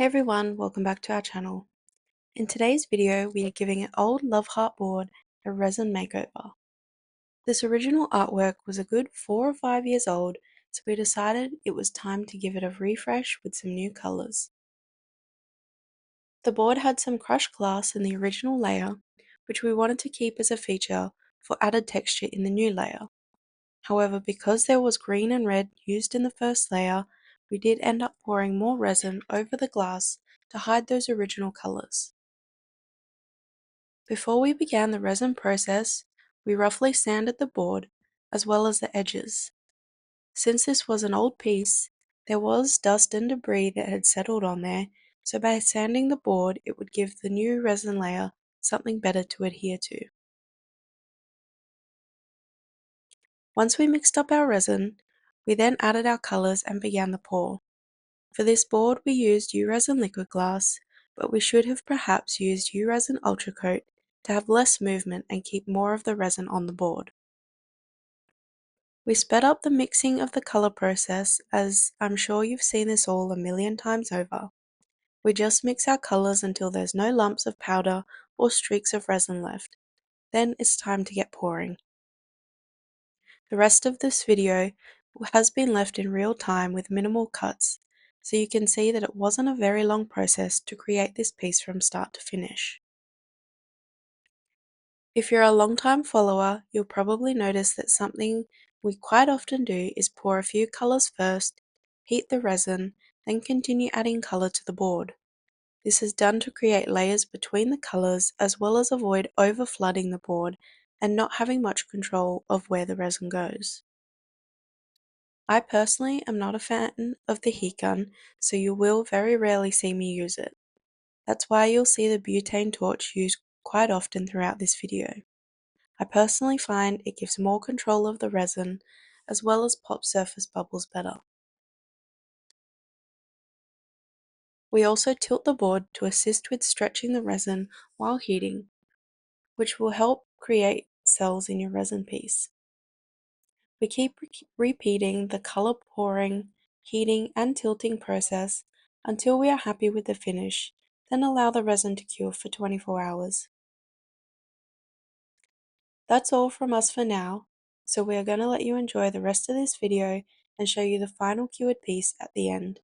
Hey everyone, welcome back to our channel. In today's video, we are giving an old Love Heart board a resin makeover. This original artwork was a good 4 or 5 years old, so we decided it was time to give it a refresh with some new colours. The board had some crushed glass in the original layer, which we wanted to keep as a feature for added texture in the new layer. However, because there was green and red used in the first layer, we did end up pouring more resin over the glass to hide those original colours. Before we began the resin process, we roughly sanded the board as well as the edges. Since this was an old piece, there was dust and debris that had settled on there, so by sanding the board it would give the new resin layer something better to adhere to. Once we mixed up our resin, we then added our colours and began the pour. For this board we used UResin liquid glass, but we should have perhaps used UResin Ultra Coat to have less movement and keep more of the resin on the board. We sped up the mixing of the colour process, as I'm sure you've seen this all a million times over. We just mix our colours until there's no lumps of powder or streaks of resin left. Then it's time to get pouring. The rest of this video has been left in real time with minimal cuts, so you can see that it wasn't a very long process to create this piece from start to finish. If you're a long-time follower, you'll probably notice that something we quite often do is pour a few colours first, heat the resin, then continue adding colour to the board. This is done to create layers between the colours as well as avoid over-flooding the board and not having much control of where the resin goes. I personally am not a fan of the heat gun, so you will very rarely see me use it. That's why you'll see the butane torch used quite often throughout this video. I personally find it gives more control of the resin, as well as pop surface bubbles better. We also tilt the board to assist with stretching the resin while heating, which will help create cells in your resin piece. We keep repeating the color pouring, heating, and tilting process until we are happy with the finish, then allow the resin to cure for 24 hours. That's all from us for now, so we are going to let you enjoy the rest of this video and show you the final cured piece at the end.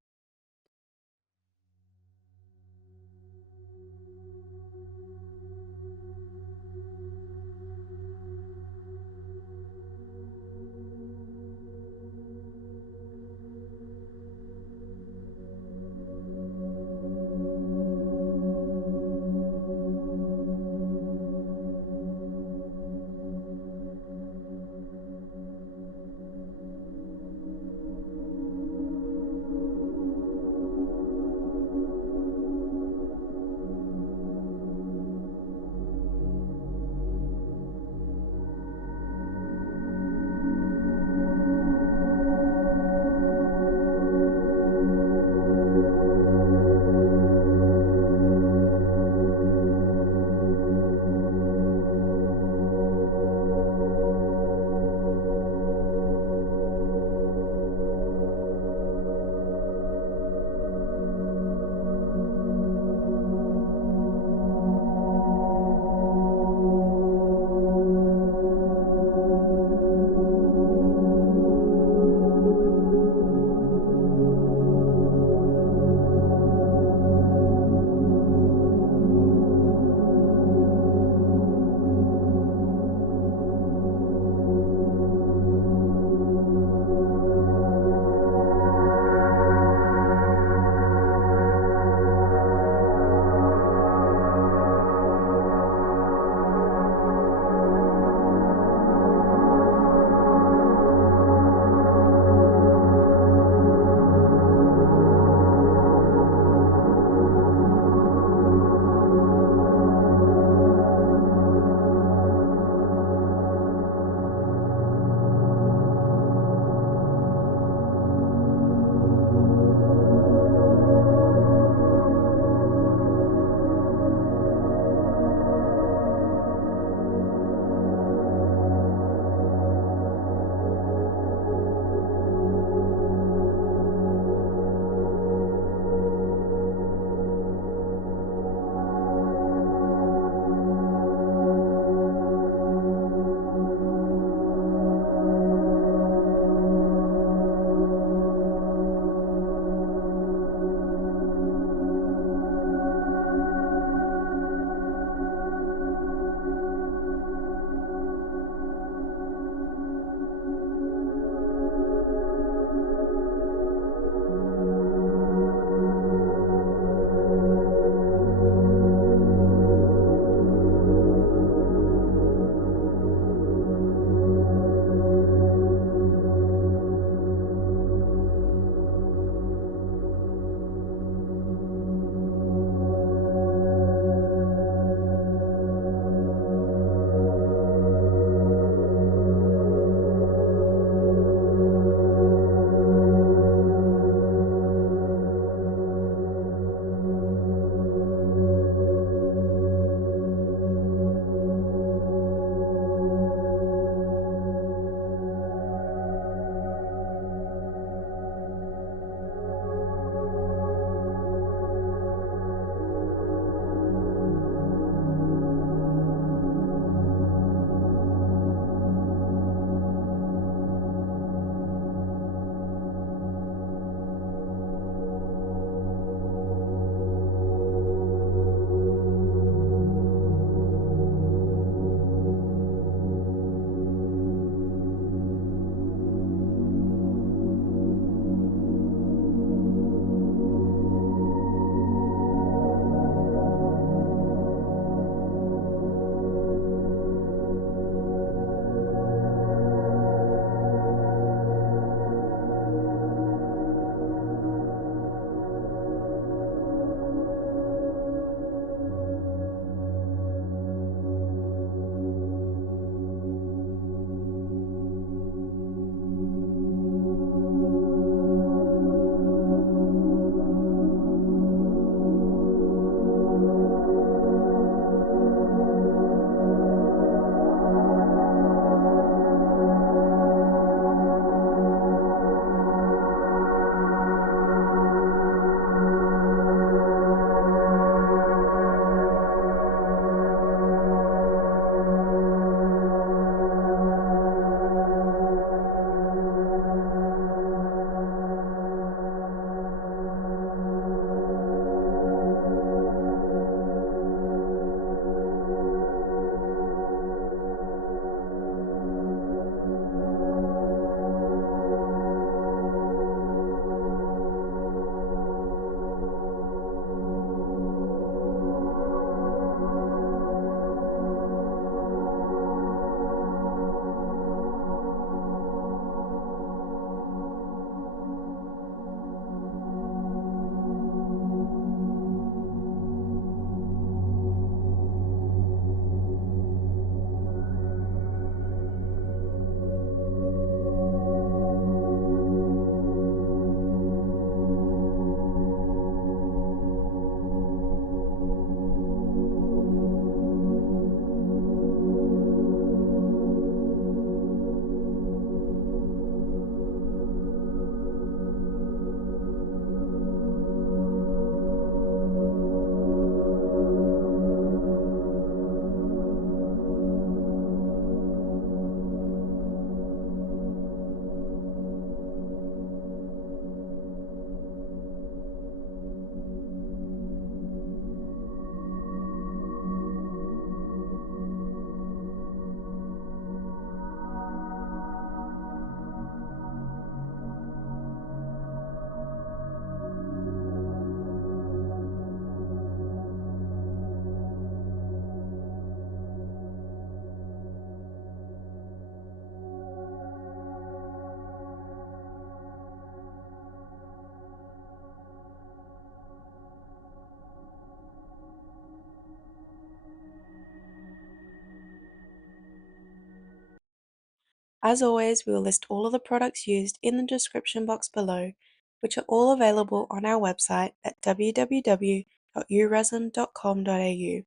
As always, we will list all of the products used in the description box below, which are all available on our website at www.uresin.com.au.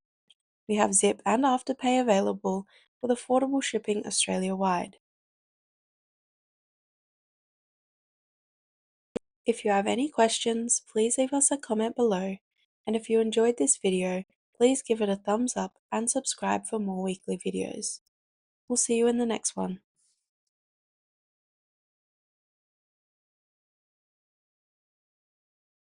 We have Zip and Afterpay available with affordable shipping Australia-wide. If you have any questions, please leave us a comment below, and if you enjoyed this video, please give it a thumbs up and subscribe for more weekly videos. We'll see you in the next one.